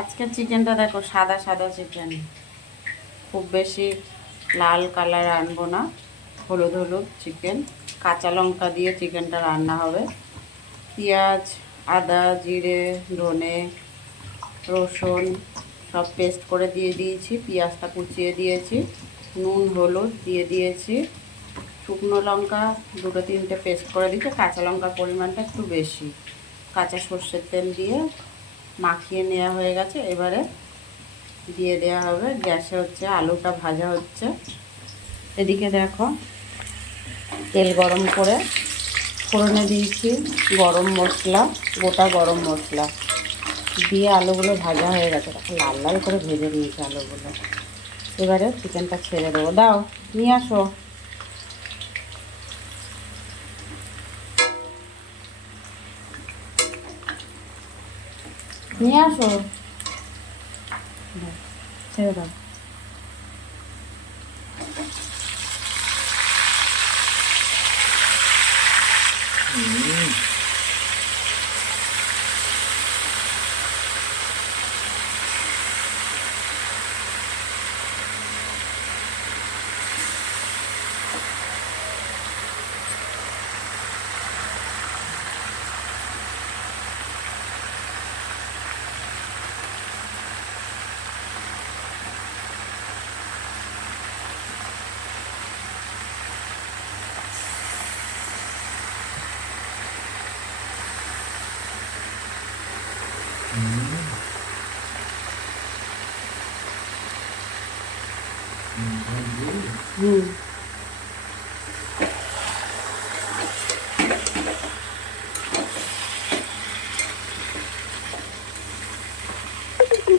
আজকের চিকেনটা দেখো, সাদা সাদা চিকেন, খুব বেশি লাল কালার আনবো না, হলুদ হলুদ চিকেন। কাঁচা লঙ্কা দিয়ে চিকেনটা রান্না হবে। পেঁয়াজ, আদা, জিরে, ধনে, রসুন সব পেস্ট করে দিয়ে দিয়েছি। পেঁয়াজটা কুচিয়ে দিয়েছি, নুন হলুদ দিয়ে দিয়েছি, শুকনো লঙ্কা দুটো তিনটে পেস্ট করে দিয়েছি। কাঁচা লঙ্কার পরিমাণটা একটু বেশি। কাঁচা সর্ষের তেল দিয়ে মাখিয়ে নেওয়া হয়ে গেছে। এবারে দিয়ে দেওয়া হবে। গ্যাসে হচ্ছে, আলুটা ভাজা হচ্ছে। এদিকে দেখো, তেল গরম করে ফোড়নে দিয়েছি গরম মশলা, গোটা গরম মশলা দিয়ে আলুগুলো ভাজা হয়ে গেছে। লাল লাল করে ভেজে নিয়েছি আলুগুলো। এবারে চিকেনটা ছেড়ে দেবো। দাও, নিয়ে আসো। নিয়ে আসো, ছেড়ে দাও।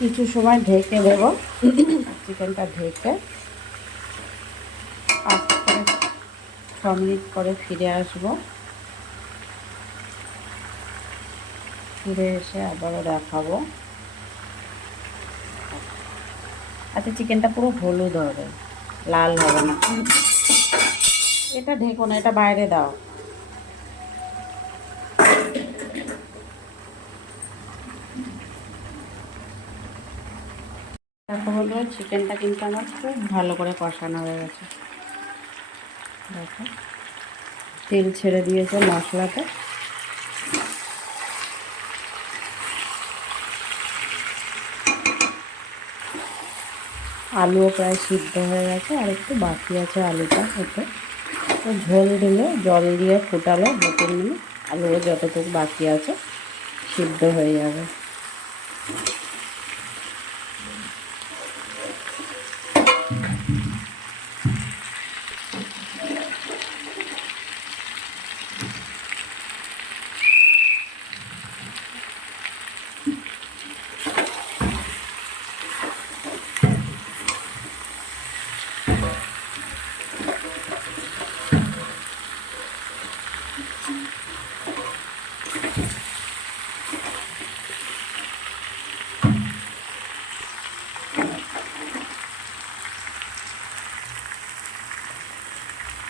কিছু সময় ঢেকে দেব। চিকেনটা ঢেকে 5 মিনিট পরে ফিরে আসব। ফিরে এসে আবারও দেখাবো। আচ্ছা, চিকেনটা পুরো হলুদ হবে, লাল হবে না। এটা ঢেকো না, এটা বাইরে দাও। দেখো হলো, চিকেনটা কিন্তু আমার খুব ভালো করে কষানো হয়ে গেছে। দেখো, তেল ছেড়ে দিয়েছে মশলাতে। আলুও প্রায় সিদ্ধ হয়ে গেছে, আর একটু বাকি আছে আলুটা হতে। তো ঝোল দিলে, জল দিয়ে ফুটালে 2-3 মিনিট আলুও যতটুকু বাকি আছে সিদ্ধ হয়ে যাবে।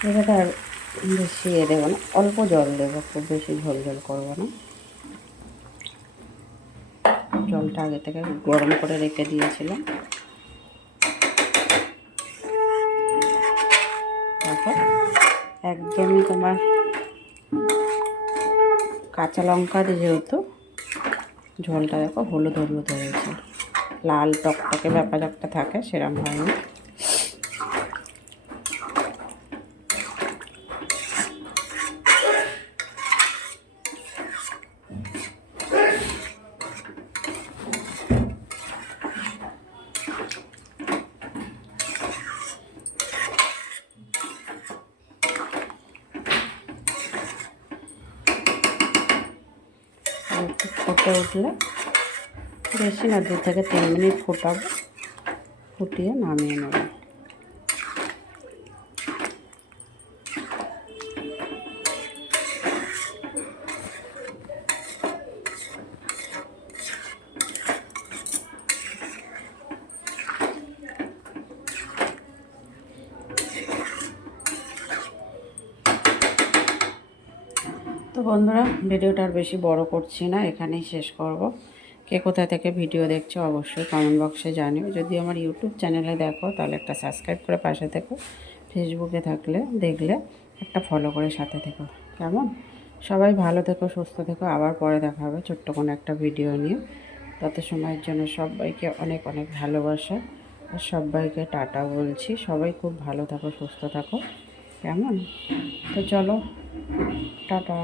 এবারে আর বেশি দেবো না, অল্প জল দেবো, খুব বেশি ঝোল ঝোল করবো না। জলটা আগে থেকে গরম করে রেখে দিয়েছিলাম। দেখো, একদমই তোমার কাঁচা লঙ্কার যেহেতু ঝোলটা দেখো হলুদ হলুদ হয়েছে, লাল টকটকে ব্যাপার একটা থাকে সেরকম হয়নি। একটু ফুটে উঠলে, বেশি না, 2 থেকে 3 মিনিট ফোটাবো, ফুটিয়ে নামিয়ে নেব। তো বন্ধুরা, ভিডিওটা আর বেশি বড় করছি না, এখানেই শেষ করব। কে কোথা থেকে ভিডিও দেখছো অবশ্যই কমেন্ট বক্সে জানিও। যদি আমার ইউটিউব চ্যানেলে দেখো তাহলে একটা সাবস্ক্রাইব করে পাশে থেকো, ফেসবুকে থাকলে দেখলে একটা ফলো করে সাথে থেকো। কেমন? সবাই ভালো থেকো, সুস্থ থেকো। আবার পরে দেখা হবে ছোট্ট কোনো একটা ভিডিও নিয়ে। তত সময়ের জন্য সবাইকে অনেক অনেক ভালোবাসা আর সবাইকে টাটা বলছি। সবাই খুব ভালো থাকো, সুস্থ থাকো। কেমন? তো চলো, টাটা।